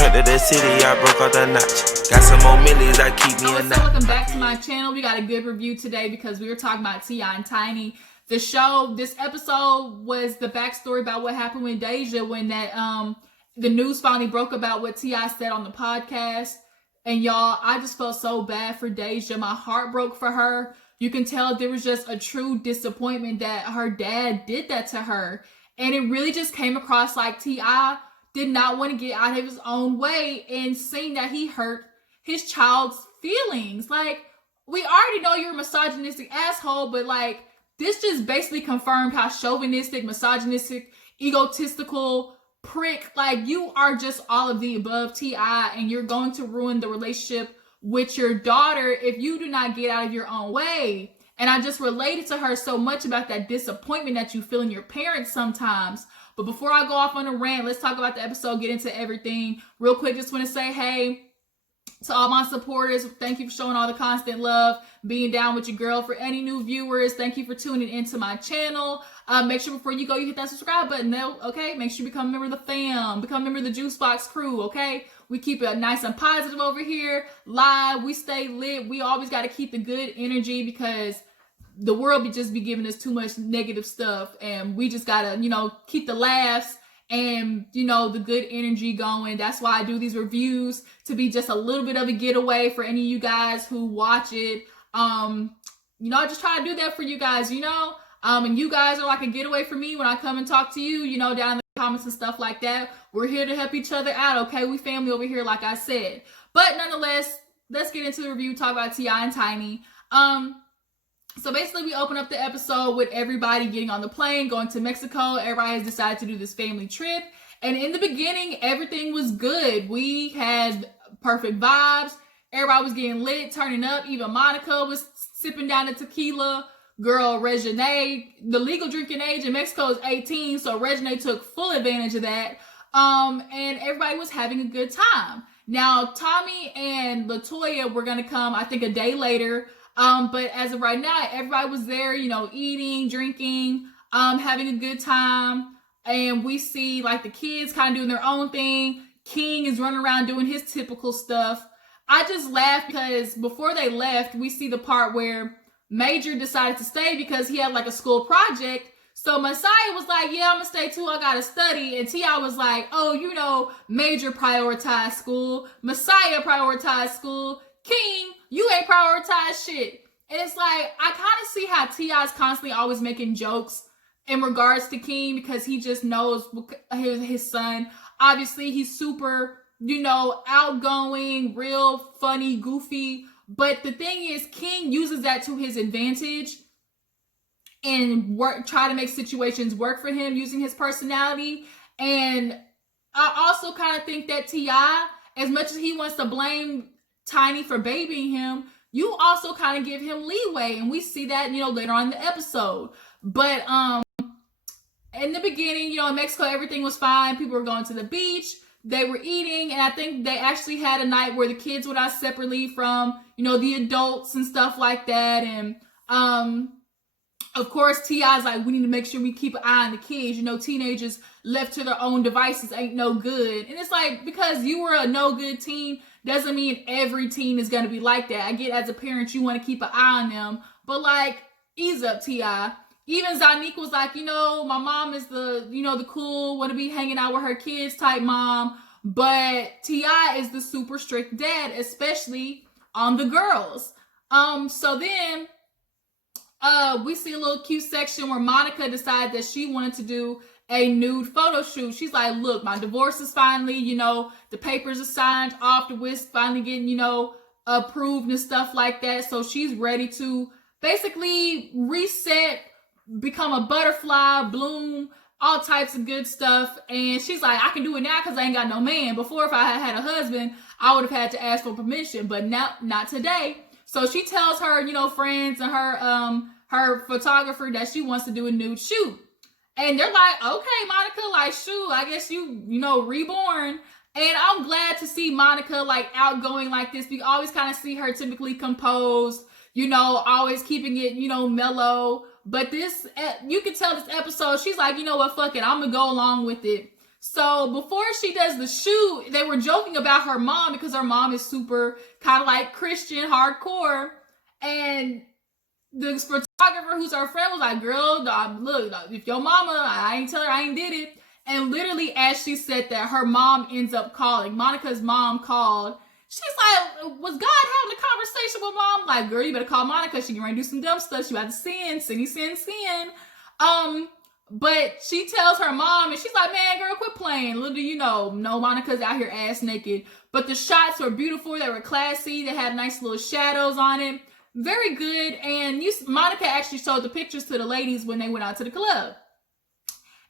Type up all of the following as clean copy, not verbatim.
trip to the city, I broke out the notch. Got some more millies, I keep me a notch. Welcome back to my channel. We got a good review today because we were talking about T.I&Tiny. The show, this episode was the backstory about what happened with Deyjah when that the news finally broke about what T.I. said on the podcast. And y'all, I just felt so bad for Deyjah. My heart broke for her. You can tell there was just a true disappointment that her dad did that to her. And it really just came across like T.I. did not want to get out of his own way and seeing that he hurt his child's feelings. Like, we already know you're a misogynistic asshole, but like, this just basically confirmed how chauvinistic, misogynistic, egotistical prick, like you are just all of the above, T.I., and you're going to ruin the relationship with your daughter if you do not get out of your own way. And I just related to her so much about that disappointment that you feel in your parents sometimes. But before I go off on a rant, let's talk about the episode, get into everything. Real quick, just want to say, hey, to all my supporters, thank you for showing all the constant love, being down with your girl. For any new viewers, thank you for tuning into my channel. Make sure before you go, you hit that subscribe button, okay? Make sure you become a member of the fam, become a member of the Juice Box crew, okay? We keep it nice and positive over here, live, we stay lit. We always got to keep the good energy because the world just be giving us too much negative stuff, and we just got to, keep the laughs and, the good energy going. That's why I do these reviews, to be just a little bit of a getaway for any of you guys who watch it. I just try to do that for you guys, and you guys are like a getaway for me when I come and talk to you, down in the comments and stuff like that. We're here to help each other out, okay? We family over here, like I said. But nonetheless, let's get into the review, talk about T.I&Tiny. So basically, we open up the episode with everybody getting on the plane, going to Mexico. Everybody has decided to do this family trip. And in the beginning, everything was good. We had perfect vibes. Everybody was getting lit, turning up. Even Monica was sipping down the tequila. Girl, Regine, the legal drinking age in Mexico is 18, so Regine took full advantage of that. And everybody was having a good time. Now, Tommy and LaToya were going to come, I think, a day later. But as of right now, everybody was there, eating, drinking, having a good time. And we see like the kids kind of doing their own thing. King is running around doing his typical stuff. I just laughed because before they left, we see the part where Major decided to stay because he had like a school project. So Messiah was like, yeah, I'm gonna stay too. I gotta study. And T.I. was like, oh, Major prioritized school. Messiah prioritized school. King, you ain't prioritized shit. And it's like, I kind of see how T.I.'s constantly always making jokes in regards to King because he just knows his son. Obviously, he's super, outgoing, real funny, goofy. But the thing is, King uses that to his advantage and try to make situations work for him using his personality. And I also kind of think that T.I., as much as he wants to blame Tiny for babying him, you also kind of give him leeway, and we see that later on in the episode. But in the beginning, in Mexico, everything was fine. People were going to the beach, they were eating, and I think they actually had a night where the kids went out separately from the adults and stuff like that. And of course, T.I.'s like, we need to make sure we keep an eye on the kids. Teenagers left to their own devices ain't no good. And it's like, because you were a no good teen doesn't mean every teen is going to be like that. I get, as a parent, you want to keep an eye on them. But like, ease up, T.I. Even Zanique was like, my mom is the cool, want to be hanging out with her kids type mom. But T.I. is the super strict dad, especially on the girls. So then we see a little cute section where Monica decided that she wanted to do a nude photo shoot. She's like, look, my divorce is finally, the papers are signed off, the whisk finally getting, approved and stuff like that. So she's ready to basically reset, become a butterfly, bloom, all types of good stuff. And she's like, I can do it now because I ain't got no man. Before, if I had a husband, I would have had to ask for permission, but now, not today. So she tells her, friends and her photographer that she wants to do a nude shoot. And they're like, okay, Monica, like, shoot, I guess you reborn. And I'm glad to see Monica, like, outgoing like this. We always kind of see her typically composed, always keeping it, mellow. But this, you can tell this episode, she's like, what, fuck it, I'm going to go along with it. So before she does the shoot, they were joking about her mom because her mom is super kind of like Christian, hardcore. And the photographer who's her friend was like, girl, look, if your mama, I ain't tell her I ain't did it. And literally as she said that, her mom ends up calling. Monica's mom called. She's like, was God having a conversation with mom? Like, girl, you better call Monica. She can ready to do some dumb stuff. She about to sin. But she tells her mom, and she's like, man, girl, quit playing. Little do you know, no, Monica's out here ass naked. But the shots were beautiful. They were classy. They had nice little shadows on it. Very good. And Monica actually showed the pictures to the ladies when they went out to the club.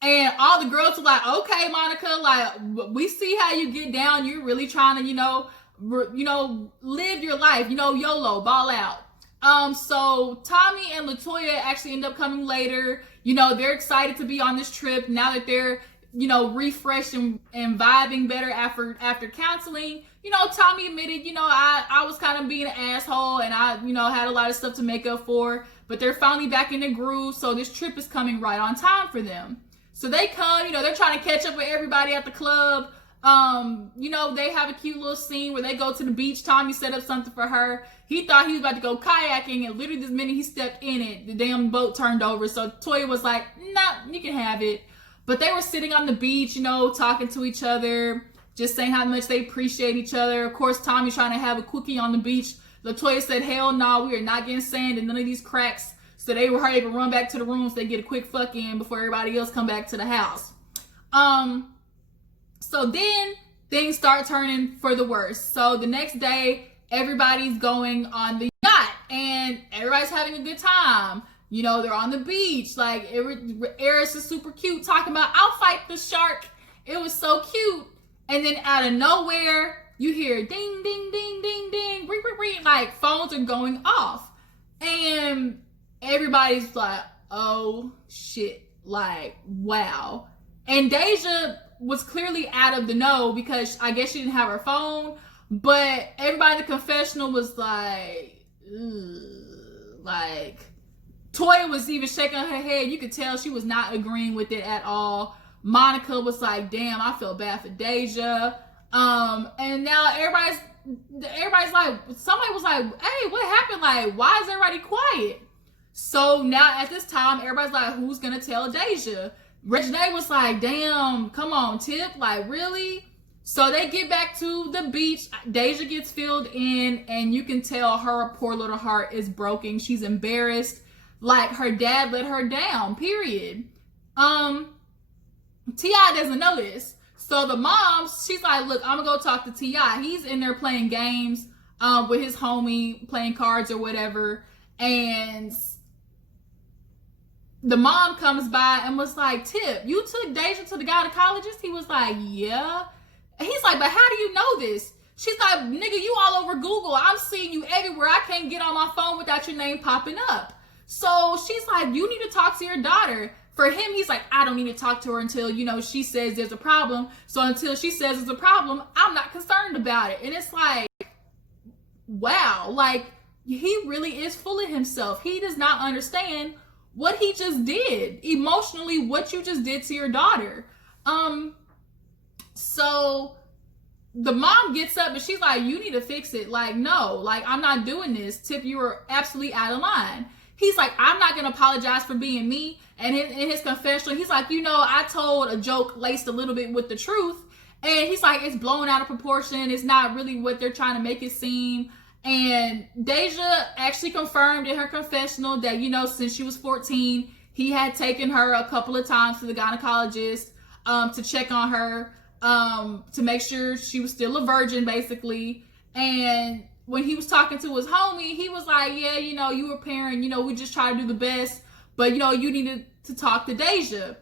And all the girls were like, okay, Monica, like, we see how you get down. You're really trying to, live your life, YOLO, ball out. So Tommy and LaToya actually end up coming later. They're excited to be on this trip now that they're, refreshed and vibing better after counseling. Tommy admitted, I was kind of being an asshole and I, had a lot of stuff to make up for, but they're finally back in the groove. So this trip is coming right on time for them. So they come, they're trying to catch up with everybody at the club. They have a cute little scene where they go to the beach. Tommy set up something for her. He thought he was about to go kayaking, and literally this minute he stepped in it, the damn boat turned over. So Toya was like, nah, you can have it. But they were sitting on the beach, talking to each other, just saying how much they appreciate each other. Of course, Tommy's trying to have a quickie on the beach. LaToya said, hell no, we are not getting sand in none of these cracks. So they were able to run back to the room so they get a quick fuck in before everybody else come back to the house. So then things start turning for the worse. So the next day, everybody's going on the yacht and everybody's having a good time. They're on the beach. Like, Eris is super cute talking about, I'll fight the shark. It was so cute. And then out of nowhere, you hear ding, ding, ding, ding, ding, ring, ring, ring. Like, phones are going off. And everybody's like, oh, shit. Like, wow. And Deyjah was clearly out of the know because I guess she didn't have her phone. But everybody in the confessional was like, ugh. Like, Toya was even shaking her head. You could tell she was not agreeing with it at all. Monica was like, damn, I feel bad for Deyjah. And now everybody's like, somebody was like, hey, what happened? Like, why is everybody quiet? So now at this time, everybody's like, who's gonna tell Deyjah? Reginae was like, damn, come on, Tip, like, really? So they get back to the beach. Deyjah gets filled in, and you can tell her poor little heart is broken. She's embarrassed. Like, her dad let her down, period. T.I. doesn't know this. So the mom, she's like, look, I'm gonna go talk to T.I. He's in there playing games with his homie, playing cards or whatever. And the mom comes by and was like, Tip, you took Deyjah to the gynecologist? He was like, yeah. And he's like, but how do you know this? She's like, nigga, you all over Google. I'm seeing you everywhere. I can't get on my phone without your name popping up. So she's like, you need to talk to your daughter. For him, he's like, I don't need to talk to her until, she says there's a problem. So until she says there's a problem, I'm not concerned about it. And it's like, wow, like, he really is full of himself. He does not understand what he just did. Emotionally, what you just did to your daughter. So the mom gets up and she's like, you need to fix it. Like, no, like, I'm not doing this. Tip, you were absolutely out of line. He's like, I'm not going to apologize for being me. And in his confessional, he's like, I told a joke laced a little bit with the truth. And he's like, it's blown out of proportion. It's not really what they're trying to make it seem. And Deyjah actually confirmed in her confessional that, since she was 14, he had taken her a couple of times to the gynecologist to check on her, to make sure she was still a virgin, basically. And when he was talking to his homie, he was like, yeah, you were a parent, we just try to do the best, but, you needed to talk to Deyjah.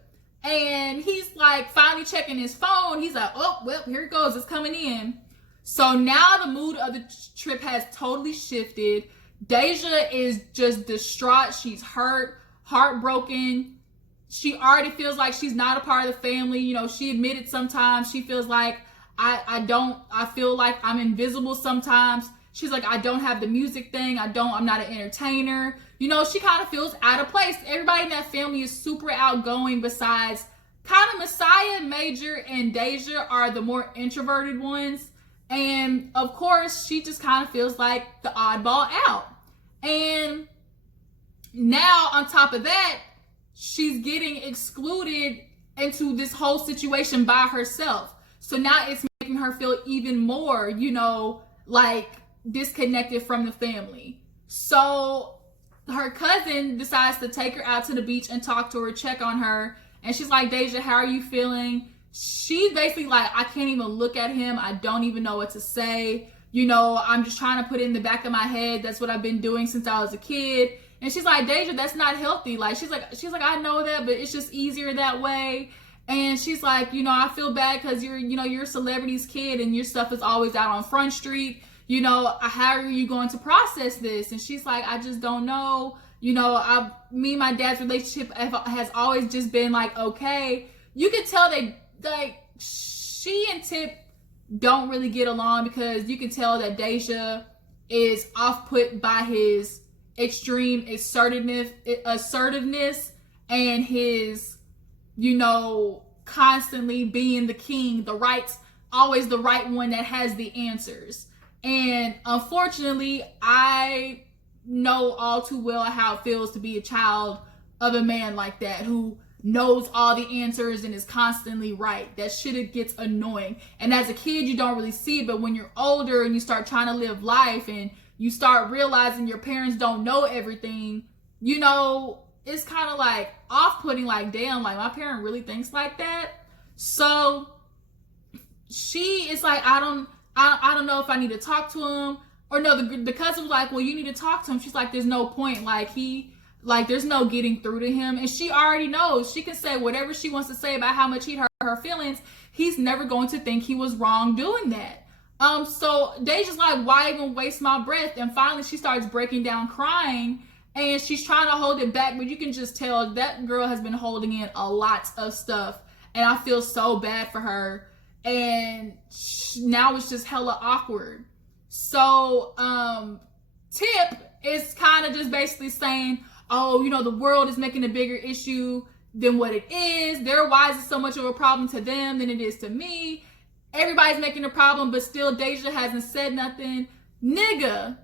And he's like finally checking his phone. He's like, oh, well, here it goes. It's coming in. So now the mood of the trip has totally shifted. Deyjah is just distraught. She's hurt, heartbroken. She already feels like she's not a part of the family. She admitted sometimes she feels like I feel like I'm invisible sometimes. She's like, I don't have the music thing. I'm not an entertainer. She kind of feels out of place. Everybody in that family is super outgoing besides kind of Messiah, Major, and Deyjah are the more introverted ones. And of course, she just kind of feels like the oddball out. And now, on top of that, she's getting excluded into this whole situation by herself. So now it's making her feel even more, like disconnected from the family. So her cousin decides to take her out to the beach and talk to her, check on her. And she's like, Deyjah, how are you feeling? She's basically like, I can't even look at him. I don't even know what to say. I'm just trying to put it in the back of my head. That's what I've been doing since I was a kid. And she's like, Deyjah, that's not healthy. Like, she's like, I know that, but it's just easier that way. And she's like, I feel bad because you're a celebrity's kid and your stuff is always out on Front Street. How are you going to process this? And she's like, I just don't know. Me and my dad's relationship has always just been like, okay. You can tell she and Tip don't really get along because you can tell that Deyjah is off-put by his extreme assertiveness and his, constantly being the king, always the right one that has the answers. And unfortunately, I know all too well how it feels to be a child of a man like that who knows all the answers and is constantly right. That shit gets annoying. And as a kid, you don't really see it, but when you're older and you start trying to live life and you start realizing your parents don't know everything, it's kind of like off-putting, like, damn, like my parent really thinks like that. So she is like, I don't know if I need to talk to him. Or no, the cousin was like, well, you need to talk to him. She's like, there's no point. There's no getting through to him. And she already knows. She can say whatever she wants to say about how much he hurt her feelings. He's never going to think he was wrong doing that. So Deyjah's like, why even waste my breath? And finally she starts breaking down crying. And she's trying to hold it back. But you can just tell that girl has been holding in a lot of stuff. And I feel so bad for her. And now it's just hella awkward. So Tip is kind of just basically saying, oh, the world is making a bigger issue than what it is. Why is it so much of a problem to them than it is to me? Everybody's making a problem, but still Deyjah hasn't said nothing. Nigga,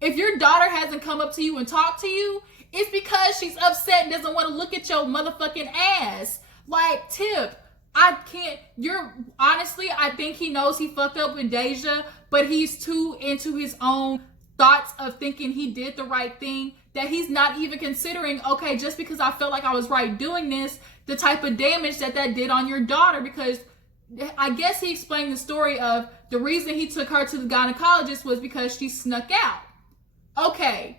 if your daughter hasn't come up to you and talked to you, it's because she's upset and doesn't want to look at your motherfucking ass. Like, Tip, honestly, I think he knows he fucked up with Deyjah, but he's too into his own thoughts of thinking he did the right thing that he's not even considering, okay, just because I felt like I was right doing this, the type of damage that did on your daughter. Because I guess he explained the story of the reason he took her to the gynecologist was because she snuck out. Okay,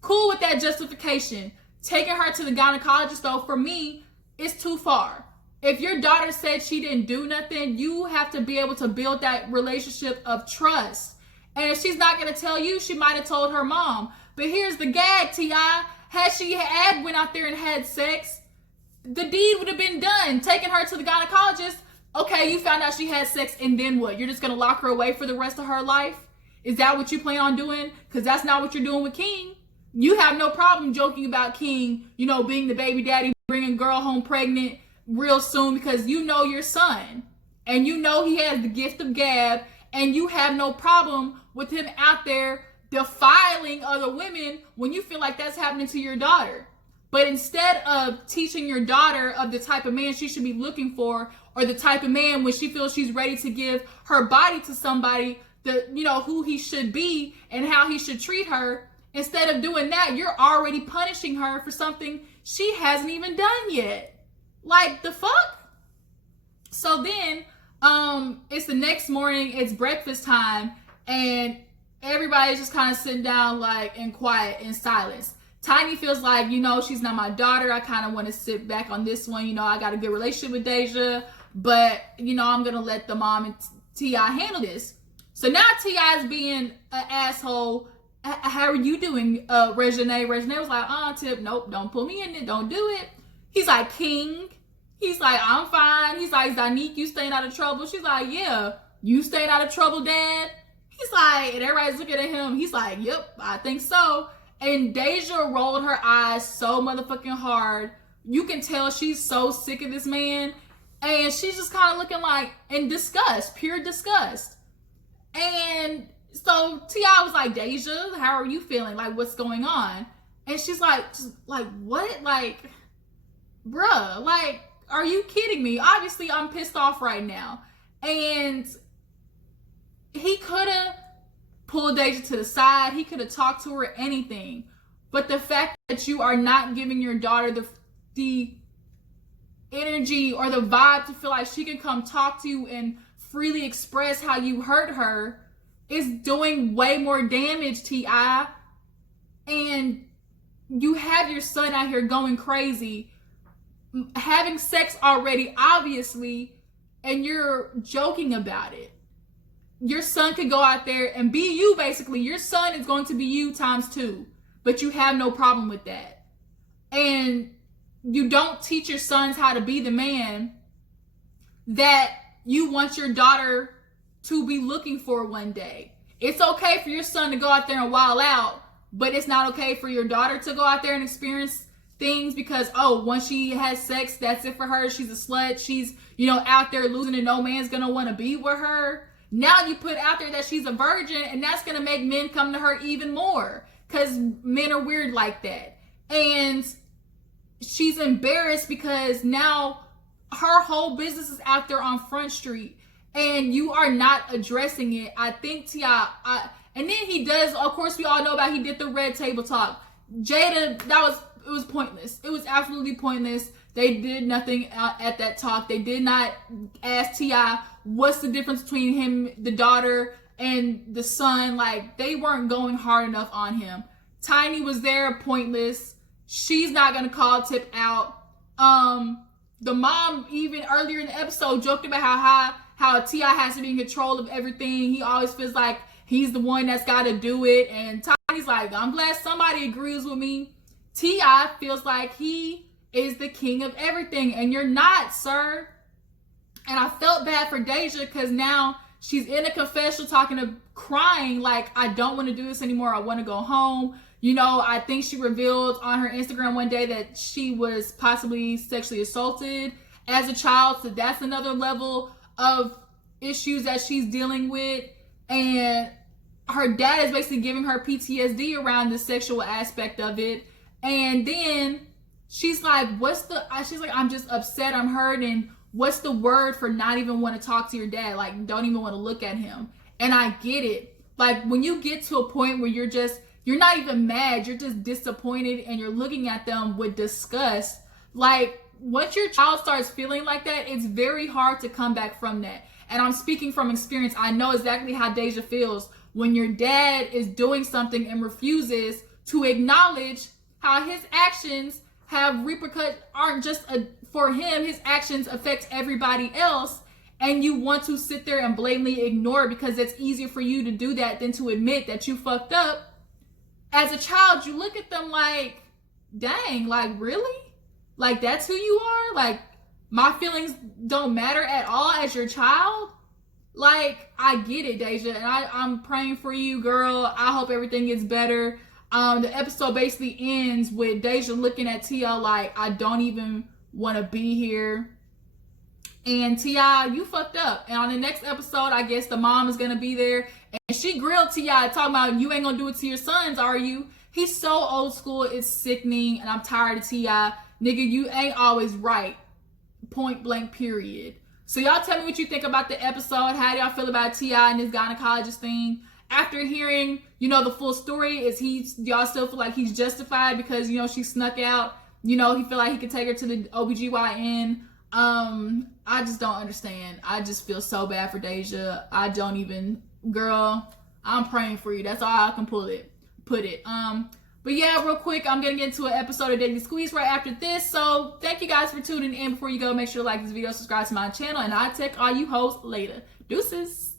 cool with that justification. Taking her to the gynecologist, though, for me, is too far. If your daughter said she didn't do nothing, you have to be able to build that relationship of trust. And if she's not going to tell you, she might have told her mom. But here's the gag, T.I. Had she went out there and had sex, the deed would have been done. Taking her to the gynecologist, okay, you found out she had sex, and then what? You're just going to lock her away for the rest of her life? Is that what you plan on doing? Because that's not what you're doing with King. You have no problem joking about King, being the baby daddy, bringing girl home pregnant real soon because you know your son. And you know he has the gift of gab, and you have no problem with him out there defiling other women when you feel like that's happening to your daughter. But instead of teaching your daughter of the type of man she should be looking for, or the type of man when she feels she's ready to give her body to somebody, who he should be and how he should treat her, instead of doing that, you're already punishing her for something she hasn't even done yet. Like, the fuck? So then, it's the next morning, it's breakfast time, and everybody's just kind of sitting down, like, in quiet, in silence. Tiny feels like, she's not my daughter. I kind of want to sit back on this one. I got a good relationship with Deyjah, but, I'm going to let the mom and T.I. handle this. So now T.I. is being an asshole. How are you doing, Regine? Regine was like, Tip, nope, don't pull me in it. Don't do it. He's like, King. He's like, I'm fine. He's like, Zanique, you staying out of trouble? She's like, yeah. You staying out of trouble, Dad? He's like, and everybody's looking at him. He's like, yep, I think so. And Deyjah rolled her eyes so motherfucking hard You can tell she's so sick of this man. And she's just kind of looking like in disgust, pure disgust. And so T.I. was like, Deyjah, how are you feeling? Like, what's going on? And she's like, what? Like, bruh, like, are you kidding me? Obviously, I'm pissed off right now. And he could have pulled Deyjah to the side. He could have talked to her, anything. But the fact that you are not giving your daughter the energy or the vibe to feel like she can come talk to you and freely express how you hurt her is doing way more damage, T.I. And you have your son out here going crazy, having sex already, obviously, and you're joking about it. Your son could go out there and be you, basically. Your son is going to be you ×2, but you have no problem with that. And you don't teach your sons how to be the man that you want your daughter to be looking for one day. It's okay for your son to go out there and wild out, but it's not okay for your daughter to go out there and experience things because, oh, once she has sex, that's it for her. She's a slut. She's, out there losing and no man's going to want to be with her. Now you put out there that she's a virgin, and that's going to make men come to her even more because men are weird like that. And she's embarrassed because now her whole business is out there on Front Street and you are not addressing it. I think T.I., and then he does, of course, we all know about, he did the red table talk. Jada, it was pointless. It was absolutely pointless. They did nothing at that talk. They did not ask T.I. what's the difference between him, the daughter, and the son. Like, they weren't going hard enough on him. Tiny was there, pointless. She's not going to call Tip out. The mom, even earlier in the episode, joked about how T.I. has to be in control of everything. He always feels like he's the one that's got to do it. And Tiny's like, I'm glad somebody agrees with me. T.I. feels like he is the king of everything, and you're not, sir. And I felt bad for Deyjah because now she's in a confessional crying like, I don't want to do this anymore. I want to go home. I think she revealed on her Instagram one day that she was possibly sexually assaulted as a child. So that's another level of issues that she's dealing with. And her dad is basically giving her PTSD around the sexual aspect of it. And then she's like, I'm just upset, I'm hurt, and what's the word for not even want to talk to your dad? Like, don't even want to look at him. And I get it. Like, when you get to a point where you're not even mad, you're just disappointed and you're looking at them with disgust. Like, once your child starts feeling like that, it's very hard to come back from that. And I'm speaking from experience. I know exactly how Deyjah feels when your dad is doing something and refuses to acknowledge how his actions have repercussions, aren't just for him, his actions affect everybody else. And you want to sit there and blatantly ignore it because it's easier for you to do that than to admit that you fucked up. As a child, you look at them like, dang, like, really? Like, that's who you are? Like, my feelings don't matter at all as your child? Like, I get it, Deyjah, and I'm praying for you, girl. I hope everything gets better. The episode basically ends with Deyjah looking at T.I. like, I don't even want to be here. And T.I., you fucked up. And on the next episode, I guess the mom is going to be there. And she grilled T.I. talking about, you ain't going to do it to your sons, are you? He's so old school, it's sickening. And I'm tired of T.I. Nigga, you ain't always right. Point blank, period. So y'all tell me what you think about the episode. How do y'all feel about T.I. and his gynecologist thing? After hearing, the full story, y'all still feel like he's justified because, she snuck out? He feel like he could take her to the OBGYN. I just don't understand. I just feel so bad for Deyjah. I don't even, girl, I'm praying for you. That's all I can put it. But yeah, real quick, I'm gonna get into an episode of Daily Squeeze right after this. So thank you guys for tuning in. Before you go, make sure to like this video, subscribe to my channel, and I'll check all you hoes later. Deuces.